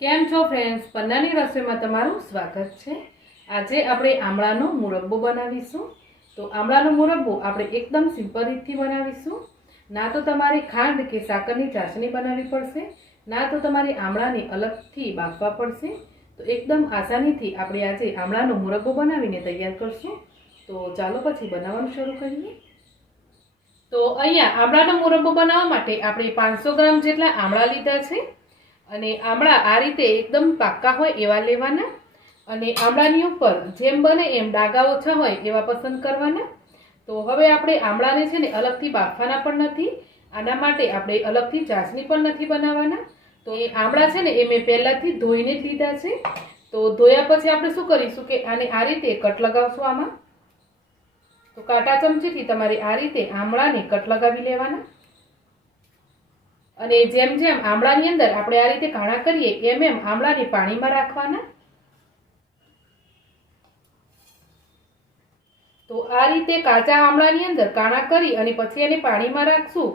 કેમ છો ફ્રેન્ડ્સ પન્નાની રસોઈમાં તમારું સ્વાગત છે. આજે આપણે આમળાનો મુરબ્બો બનાવીશું. તો આમળાનો મુરબ્બો આપણે એકદમ સિમ્પલ રીતથી બનાવીશું. ના તો તમારે ખાંડ કે સાકરની ચાસણી બનાવવી પડશે. ના તો તમારે આમળાને અલગથી બાફવા પડશે. તો એકદમ આસાનીથી આપણે આજે આમળાનો મુરબ્બો બનાવીને તૈયાર કરશું. તો ચાલો પછી બનાવવાનું શરૂ કરીએ. તો અહીંયા આમળાનો મુરબ્બો બનાવવા માટે આપણે પાંચસો ગ્રામ જેટલા આમળા લીધા છે. અને આમળા આ રીતે એકદમ પાક્કા હોય એવા લેવાના અને આમળાની ઉપર જેમ બને એમ ડાગા ઓછા હોય એવા પસંદ કરવાના. તો હવે આપણે આમળાને છે ને અલગથી બાફવાના પણ નથી, આના માટે આપણે અલગથી ચાસણી પણ નથી બનાવવાના. તો એ આમળા છે ને એ મેં પહેલાંથી ધોઈને જ લીધા છે. તો ધોયા પછી આપણે શું કરીશું કે આને આ રીતે કટ લગાવશું આમાં. તો કાંટા ચમચીથી તમારે આ રીતે આમળાને કટ લગાવી લેવાના. અને જેમ જેમ આમળાની અંદર આપણે આ રીતે કાણા કરીએ, એમ એમ આમળાને પાણીમાં રાખવાના. તો આ રીતે કાચા આમળાની અંદર કાણા કરી અને પછી એને પાણીમાં રાખશું.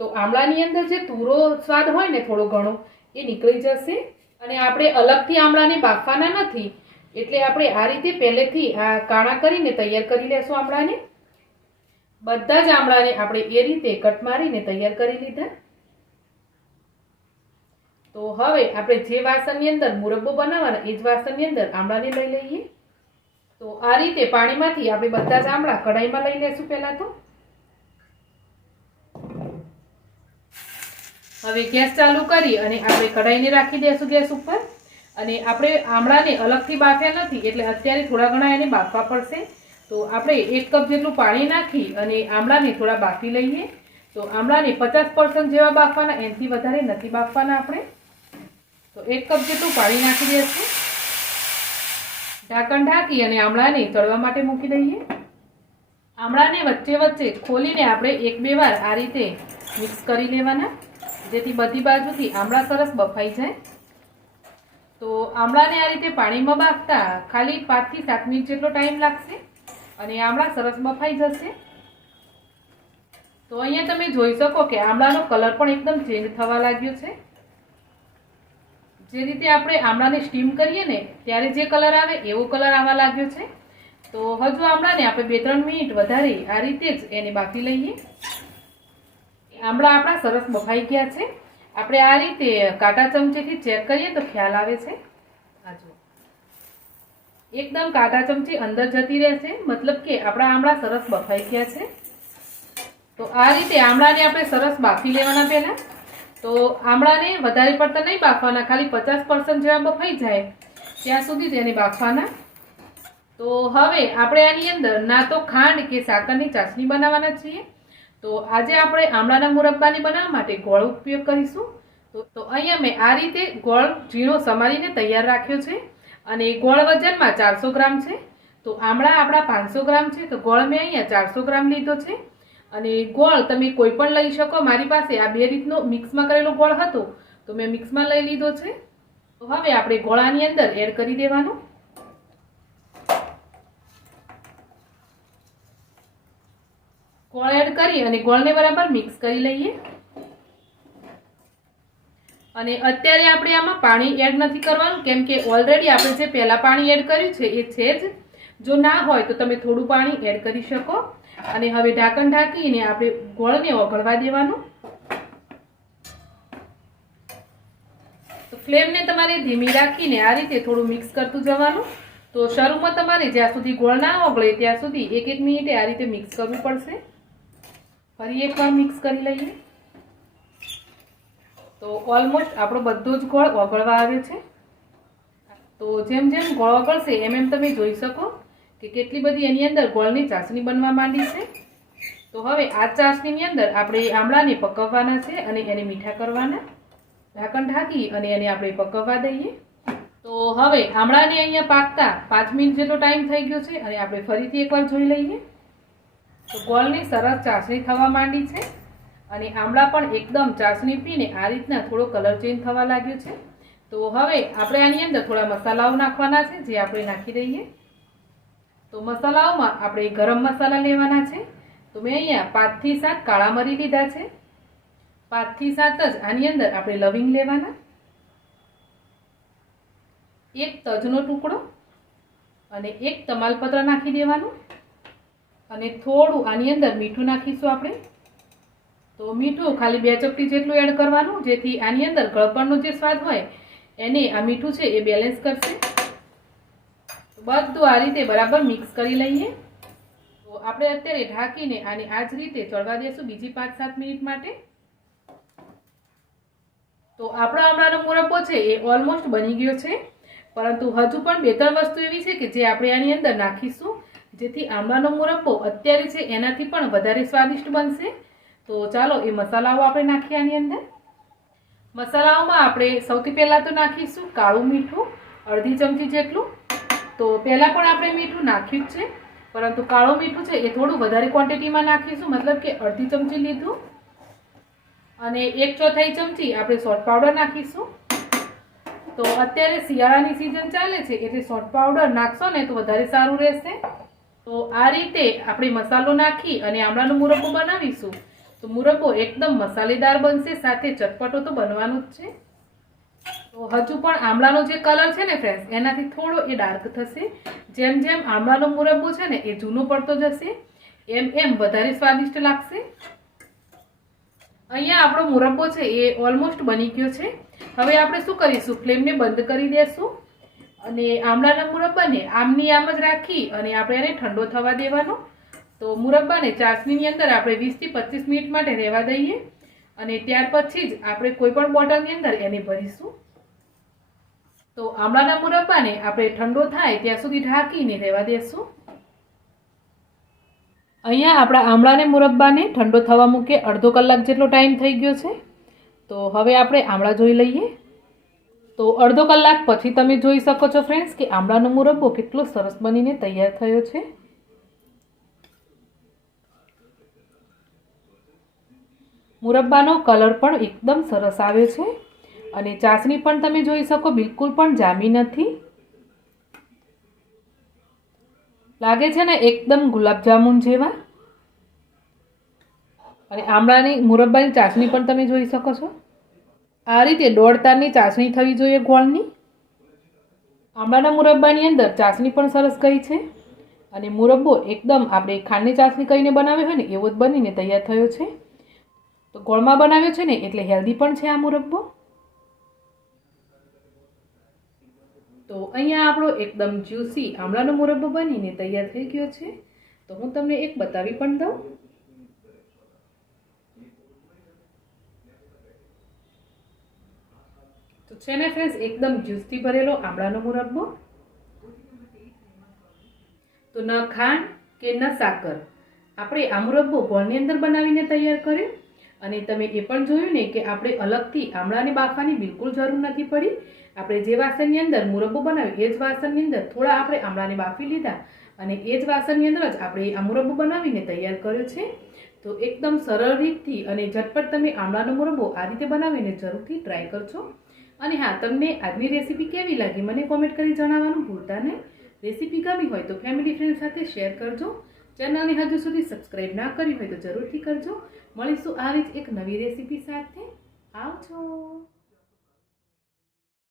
તો આમળાની અંદર જે તુરો સ્વાદ હોય ને થોડો ઘણો, એ નીકળી જશે. અને આપણે અલગથી આમળાને બાફવાના નથી. એટલે આપણે આ રીતે પહેલેથી આ કાણા કરીને તૈયાર કરી લેશું આમળાને. બધા જ આમળાને આપણે એ રીતે કટ મારીને તૈયાર કરી લીધા. તો હવે આપણે જે વાસણની અંદર મુરબ્બો બનાવવાના, એ જ વાસણની અંદર આમળાને લઈ લઈએ. તો આ રીતે પાણીમાંથી આપણે બધા જ આમળા કઢાઈમાં લઈ લેશું પહેલાં તો. હવે ગેસ ચાલુ કરી અને આપણે કઢાઈને રાખી દઈશું ગેસ ઉપર. અને આપણે આમળાને અલગથી બાફ્યા નથી, એટલે અત્યારે થોડા ઘણા એને બાફવા પડશે. તો આપણે એક કપ જેટલું પાણી નાખી અને આમળાને થોડા બાફી લઈએ. તો આમળાને પચાસ જેવા બાફવાના, એનાથી વધારે નથી બાફવાના આપણે. તો એક કપ જેટલું પાણી નાખી દઈશું ઢાંકણ ઢાંકી અને આમળાને તળવા માટે મૂકી દઈએ. આમળાને વચ્ચે વચ્ચે ખોલીને આપણે એક બે વાર આ રીતે મિક્સ કરી લેવાના, જેથી બધી બાજુથી આમળા સરસ બફાઈ જાય. તો આમળાને આ રીતે પાણીમાં બાફતા ખાલી પાંચથી સાત મિનિટ જેટલો ટાઈમ લાગશે અને આમળા સરસ બફાઈ જશે. તો અહીંયા તમે જોઈ શકો કે આમળાનો કલર પણ એકદમ ચેન્જ થવા લાગ્યો છે. જે રીતે આપણે આમળાને સ્ટીમ કરીએ ને, ત્યારે જે કલર આવે એવો કલર આવવા લાગ્યો છે. તો હજુ આમળાને આપણે બે ત્રણ મિનિટ વધારે આ રીતે જ એને બાફી લઈએ. આમળા આપણા સરસ બફાઈ ગયા છે. આપણે આ રીતે કાંટા ચમચીથી ચેક કરીએ તો ખ્યાલ આવે છે. જુઓ. એકદમ કાંટા ચમચી અંદર જતી રહેશે, મતલબ કે આપણા આમળા સરસ બફાઈ ગયા છે. તો આ રીતે આમળાને આપણે સરસ બાફી લેવાના પહેલાં. તો આમળાને વધારે પડતા નહીં બાફવાના, ખાલી પચાસ પર્સન્ટ જેવા બફાઈ જાય. ત્યાં સુધી જ એને બાફવાના. તો હવે આપણે આની અંદર ના તો ખાંડ કે સાકરની ચાસણી બનાવવાના છીએ. તો આજે આપણે આમળાના મુરબ્બાની બનાવવા માટે ગોળ ઉપયોગ કરીશું. તો અહીંયા મેં આ રીતે ગોળ ઝીણો સમારીને તૈયાર રાખ્યો છે. અને ગોળ વજનમાં ચારસો ગ્રામ છે. તો આમળા આપણા પાંચસો ગ્રામ છે. તો ગોળ મેં અહીંયા ચારસો ગ્રામ લીધો છે. અને ગોળ તમે કોઈ પણ લઈ શકો. મારી પાસે આ બે રીતનો મિક્સમાં કરેલો ગોળ હતો, તો મેં મિક્સમાં લઈ લીધો છે. તો હવે આપણે ગોળાની અંદર એડ કરી દેવાનું. ગોળ એડ કરી અને ગોળને બરાબર મિક્સ કરી લઈએ. અને અત્યારે આપણે આમાં પાણી એડ નથી કરવાનું, કેમ કે ઓલરેડી આપણે જે પહેલાં પાણી એડ કર્યું છે, એ છે જ. જો ના હોય તો તમે થોડું પાણી એડ કરી શકો. અને હવે ઢાંકણ ઢાંકીને આપણે ગોળને ઓગળવા દેવાનું. તો ફ્લેમને તમારે ધીમી રાખીને આ રીતે થોડું મિક્સ કરતું જવાનું. તો શરૂમાં તમારે જ્યાં સુધી ગોળ ના ઓગળે ત્યાં સુધી એક એક મિનિટે આ રીતે મિક્સ કરવું પડશે. ફરી એકવાર મિક્સ કરી લઈએ. તો ઓલમોસ્ટ આપણો બધો જ ગોળ ઓગળવા આવ્યો છે. તો જેમ જેમ ગોળ ઓગળશે એમ એમ તમે જોઈ શકો. કે કેટલી બધી એની અંદર ગોળની ચાસણી બનવા માંડી છે? તો હવે આ ચાસણીની અંદર આપણે આમળાને પકવવાના છે અને એને મીઠા કરવાના. ઢાંકણ ઢાંકી અને એને આપણે પકવવા દઈએ. તો હવે આમળાને અહીંયા પાકતા પાંચ મિનિટ જેટલો ટાઈમ થઈ ગયો છે અને આપણે ફરીથી એકવાર જોઈ લઈએ. તો ગોળની સરસ ચાસણી થવા માંડી છે અને આમળા પણ એકદમ ચાસણી પીને આ રીતના થોડો કલર ચેન્જ થવા લાગ્યો છે. તો હવે આપણે આની અંદર થોડા મસાલાઓ નાખવાના છે, જે આપણે નાખી દઈએ. તો મસાલાઓમાં આપણે ગરમ મસાલા લેવાના છે. તો મેં અહીંયા પાંચથી સાત કાળા મરી લીધા છે. પાંચથી સાત જ આની અંદર આપણે લવિંગ લેવાના. એક તજનો ટુકડો અને એક તમાલપત્ર નાખી દેવાનું. અને થોડું આની અંદર મીઠું નાખીશું આપણે. તો મીઠું ખાલી બે ચપટી જેટલું એડ કરવાનું, જેથી આની અંદર ગળપણનો જે સ્વાદ હોય, એને આ મીઠું છે એ બેલેન્સ કરશે. બધું આ રીતે બરાબર મિક્સ કરી લઈએ. તો આપણે અત્યારે ઢાંકીને આને આ જ રીતે ચડવા દેશું બીજી પાંચ સાત મિનિટ માટે. તો આપણો આમળાનો મોરપ્પો છે એ ઓલમોસ્ટ બની ગયો છે. પરંતુ હજુ પણ બે ત્રણ વસ્તુ એવી છે કે જે આપણે આની અંદર નાખીશું. જેથી આમળાનો મુરબ્બો અત્યારે છે એનાથી પણ વધારે સ્વાદિષ્ટ બનશે. તો ચાલો એ મસાલાઓ આપણે નાખીએ આની અંદર. મસાલાઓમાં આપણે સૌથી પહેલાં તો નાખીશું કાળું મીઠું, અડધી ચમચી જેટલું તો પહેલાં પણ આપણે મીઠું નાખ્યું જ છે, પરંતુ કાળું મીઠું છે એ થોડું વધારે ક્વોન્ટિટીમાં નાખીશું, મતલબ કે અડધી ચમચી લીધું. અને એક ચોથાઈ ચમચી આપણે સોટ પાવડર નાખીશું. તો અત્યારે શિયાળાની સિઝન ચાલે છે, એટલે સોટ પાવડર નાખશો ને તો વધારે સારું રહેશે. તો આ રીતે આપણે મસાલો નાખી અને આમળાનો મુરબ્બો બનાવીશું. તો મુરબ્બો એકદમ મસાલેદાર બનશે, સાથે ચટપટો તો બનવાનું જ છે. તો હજુ પણ આમળાનો જે કલર છે ને ફ્રેન્ડ્સ એનાથી થોડો એ ડાર્ક થશે. જેમ જેમ આમળાનો મુરબ્બો છે ને એ જૂનો પડતો જશે, એમ એમ વધારે સ્વાદિષ્ટ લાગશે. અહીંયા આપણો મુરબ્બો છે એ ઓલમોસ્ટ બની ગયો છે. હવે આપણે શું કરીશું? ફ્લેમને બંધ કરી દેશું. અને આમળાના મુરબ્બાને આમની આમ જ રાખી અને આપણે એને ઠંડો થવા દેવાનો. તો મુરબ્બાને ચાસણીની અંદર આપણે વીસથી પચીસ મિનિટ માટે રહેવા દઈએ. અને ત્યાર પછી જ આપણે કોઈ પણ બોટલની અંદર એને ભરીશું. તો આમળાના મુરબ્બાને આપણે ઠંડો થાય ત્યાં સુધી ઢાંકીને રહેવા દેશું. અહીંયા આપણા આમળાને મુરબ્બાને ઠંડો થવા મૂકે અડધો કલાક જેટલો ટાઈમ થઈ ગયો છે. તો હવે આપણે આમળા જોઈ લઈએ. તો અડધો કલાક પછી તમે જોઈ શકો છો ફ્રેન્ડ્સ કે આમળાનો મુરબ્બો કેટલો સરસ બનીને તૈયાર થયો છે. મુરબ્બાનો કલર પણ એકદમ સરસ આવે છે. અને ચાસણી પણ તમે જોઈ શકો, બિલકુલ પણ જામી નથી. લાગે છે ને એકદમ ગુલાબજામુન જેવા. અને આમળાની, મુરબ્બાની ચાસણી પણ તમે જોઈ શકો છો. આ રીતે દોઢ તારની ચાસણી થવી જોઈએ ગોળની. આમળાના મુરબ્બાની અંદર ચાસણી પણ સરસ ગઈ છે. અને મુરબ્બો એકદમ આપણે ખાંડની ચાસણી કરીને બનાવ્યો હોય ને, એવો જ બનીને તૈયાર થયો છે. તો ગોળમાં બનાવ્યો છે ને, એટલે હેલ્ધી પણ છે આ મુરબ્બો. તો અહીંયા આપણો એકદમ જ્યુસી આમળાનો મુરબ્બો બનીને તૈયાર થઈ ગયો છે. તો હું તમને એક બતાવી પણ દઉં. તો છે ને ફ્રેન્ડ્સ એકદમ જ્યુસથી ભરેલો આમળાનો મુરબ્બો. તો ન ખાંડ કે ન સાકર. આપણે આ મુરબ્બો ગોળની અંદર બનાવીને તૈયાર કર્યો. અને તમે એ પણ જોયું ને કે આપણે અલગથી આમળાને બાફવાની બિલકુલ જરૂર નથી પડી. આપણે જે વાસણની અંદર મુરબ્બો બનાવ્યો, એ જ વાસણની અંદર થોડા આપણે આમળાને બાફી લીધા અને એ જ વાસણની અંદર જ આપણે આ મુરબ્બો બનાવીને તૈયાર કર્યો છે. તો એકદમ સરળ રીતથી અને ઝટપટ તમે આમળાનો મુરબ્બો આ રીતે બનાવીને જરૂરથી ટ્રાય કરજો. અને હા, તમને આજની રેસીપી કેવી લાગી, મને કોમેન્ટ કરી જણાવવાનું ભૂલતા નહીં. રેસીપી ગમી હોય તો ફેમિલી ફ્રેન્ડ સાથે શેર કરજો. ચેનલને હજુ સુધી સબસ્ક્રાઈબ ના કરી હોય તો જરૂરથી કરજો. મળીશું આવી જ એક નવી રેસીપી સાથે. આવજો.